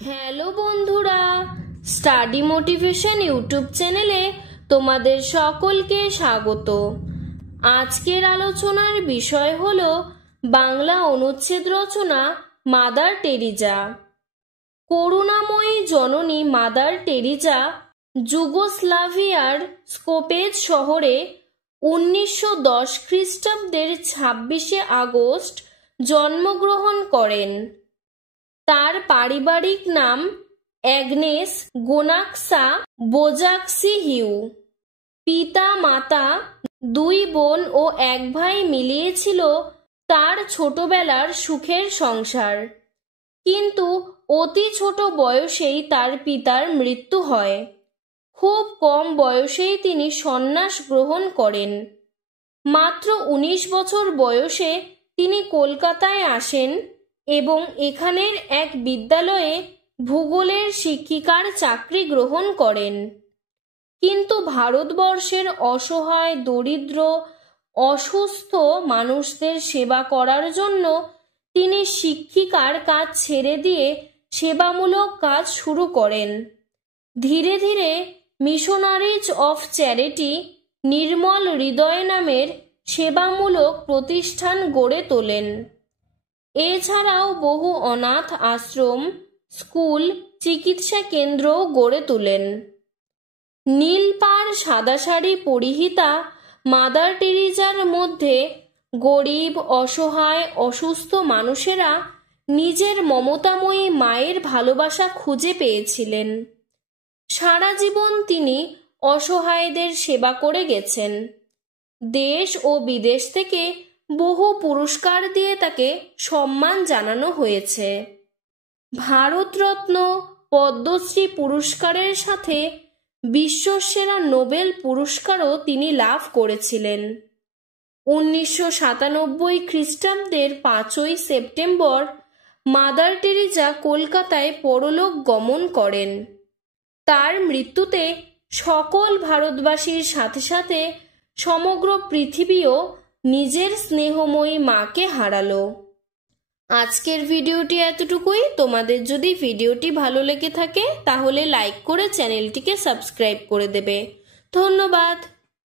Hello বন্ধুরা, study motivation YouTube চ্যানেলে তোমাদের সকলকে স্বাগত। আজকের আলোচনার বিষয় হলো বাংলা অনুচ্ছেদ রচনা মাদার টেরিজা। করুণাময়ী জননী মাদার টেরিজা যুগোস্লাভিয়ার স্কোপেজ শহরে 1910 খ্রিস্টাব্দের 26শে আগস্ট জন্মগ্রহণ করেন। তার পারিবারিক নাম অ্যাগনেস গোনাক্সা বোজাক্সিহিউ। পিতা মাতা, দুই বোন ও এক ভাই মিলিয়ে ছিল তার ছোটবেলার সুখের সংসার। কিন্তু অতি ছোট বয়সেই তার পিতার মৃত্যু হয়। খুব কম বয়সেই তিনি সন্ন্যাস গ্রহণ করেন। মাত্র 19 বছর বয়সে তিনি কলকাতায় আসেন এবং এখানের এক বিদ্যালয়ে ভূগোলের শিক্ষিকার চাকরি গ্রহণ করেন। কিন্তু ভারতবর্ষের অসহায়, দরিদ্র, অসুস্থ মানুষদের সেবা করার জন্য তিনি শিক্ষিকার কাজ ছেড়ে দিয়ে সেবামূলক কাজ শুরু করেন। ধীরে ধীরে মিশনারিজ অফ চ্যারিটি নির্মল হৃদয় নামের সেবামূলক প্রতিষ্ঠান গড়ে তোলেন। এছাড়াও বহু অনাথ আশ্রম, স্কুল, চিকিৎসা কেন্দ্রও গড়ে তোলেন। নীলপাড় সাদা শাড়ি পরিহিতা মাদার টেরিজার মধ্যে গরিব, অসহায়, অসুস্থ মানুষেরা নিজের মমতাময়ী মায়ের ভালোবাসা খুঁজে পেয়েছিলেন। সারা জীবন তিনি অসহায়দের সেবা করে গেছেন। দেশ ও বিদেশ থেকে বহু পুরস্কার দিয়ে তাকে সম্মান জানানো হয়েছে। ভারতরত্ন, পদ্মশ্রী পুরস্কারের সাথে বিশ্বসেরা নোবেল পুরস্কারও তিনি লাভ করেছিলেন। 1997 খ্রিস্টাব্দের 5ই সেপ্টেম্বর মাদার টেরিজা কলকাতায় পরলোক গমন করেন। তার মৃত্যুতে সকল ভারতবাসীর সাথে সাথে সমগ্র পৃথিবীও নিজের স্নেহময়ী মাকে হারালো। আজকের ভিডিওটি এতটুকুই। তোমাদের যদি ভিডিওটি ভালো লেগে থাকে তাহলে লাইক করে চ্যানেলটিকে সাবস্ক্রাইব করে দেবে। ধন্যবাদ।